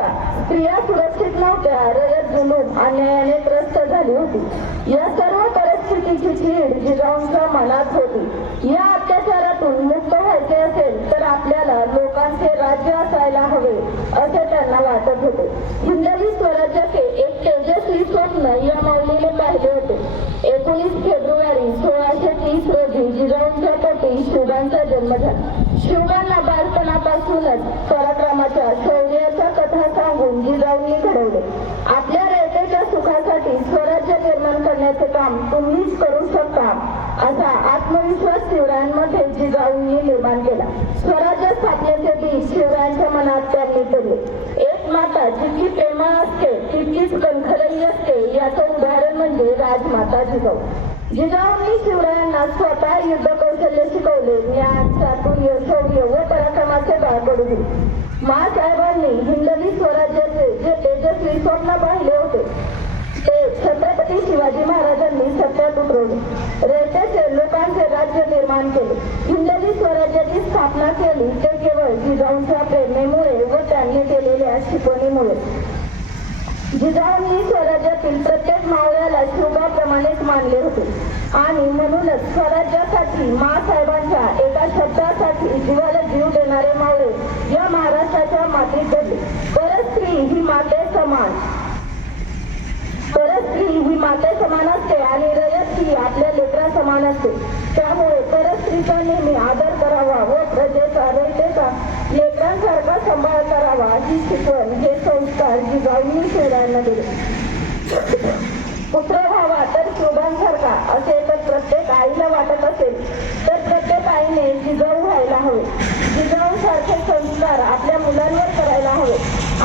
होता. स्त्रिया सुरक्षित नव्हत्या. रयत जुलूम अन्यायाने त्रस्त झाली होती. या सर्व परिस्थितीची चीड जिजाऊंच्या मनात होती. या अत्याचारातून मुक्त व्हायचे असेल तर आपल्याला लोकांचे राज्य असायला हवे असे त्यांना वाटत होते. हिंदवी स्वराज्याचे एक तेजस्वी स्वप्न या माऊलीने पाहिले होते. 19 फेब्रुवारी 1630 रोजी जिजाऊंच्या पोटी शिवबांचा जन्म झाला. शिवबांना बालपणापासूनच पराक्रमाच्या शौर्याच्या कथा सांगून जिजाऊंनी घडवले. आपल्या रयतेच्या सुखासाठी स्वराज्य निर्माण करण्याचे काम तुम्हीच करू शकता असा आत्मविश्वास शिवरायांमध्ये जिजाऊंनी निर्माण केला. स्वराज्य स्थापनेचे बीज शिवरायांच्या मनात त्यांनी पेरले. एक माता जितकी प्रेमळ असते तितकीच कणखरही असते याचं उदाहरण म्हणजे राजमाता जिजाऊ. जिजाऊंनी शिवरायांना स्वतः युद्ध कौशल्य शिकवले. ज्ञान, चातुर्य, शौर्य व पराक्रमाचे बळ पडू दिले. माँसाहेबांनी हिंदवी स्वराज्याचे जे तेजस्वी स्वप्न पाहिले होते ते छत्रपती शिवाजी महाराजांनी सत्यात उतरवले. रयतेचे लोकांचे राज्य निर्माण केले. हिंदवी स्वराज्याची स्थापना केली ते केवळ जिजाऊंच्या प्रेरणेमुळे व त्यांनी केलेल्या शिकवणीमुळे. जिजाऊंनी स्वराज्यातील प्रत्येक मावळ्याला शिवबाप्रमाणेच मानले होते आणि म्हणूनच स्वराज्यासाठी माँसाहेबांच्या एका शब्दासाठी जीवाला जीव देणारे मावळे या महाराष्ट्राच्या मातीत घडले. परस्त्री ही माते समान असते आणि रयत ही आपल्या लेकरा समान असते. त्यामुळे परस्त्रीचा नेहमी आदर करावा व प्रजेचा रयतेचा लेकरांसारखा सांभाळ करावा ही शिकवण हे संस्कार जिजाऊंनी शिवरायांना दिले. पुत्र व्हावा तर शिवबांसारखा असे तर प्रत्येक आईला वाटत असेल तर प्रत्येक आईने जिजाऊ व्हायला हवे. जिजाऊसारखे संस्कार आपल्या मुलांवर करायला हवे.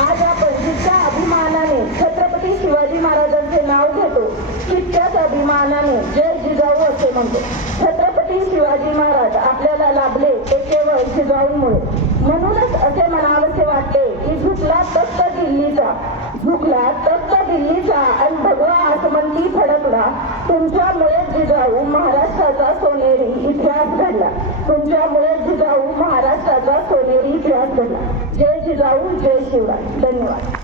आज आपण जितक्या अभिमानाने छत्रपती शिवाजी महाराजांचे नाव घेतो तितक्याच अभिमानाने जय जिजाऊ असे म्हणतो. छत्रपती शिवाजी महाराज आपल्याला लाभले ते केवळ जिजाऊंमुळे. म्हणूनच असे म्हणावेसे वाटते की झुकला तख्त दिल्लीचा आणि भगवा आसमंती फडकला. तुमच्यामुळे जिजाऊ महाराष्ट्राचा सोनेरी इतिहास घडला. तुमच्यामुळे जिजाऊ महाराष्ट्राचा सोनेरी इतिहास घडला. जय जिजाऊ, जय शिवराय. धन्यवाद.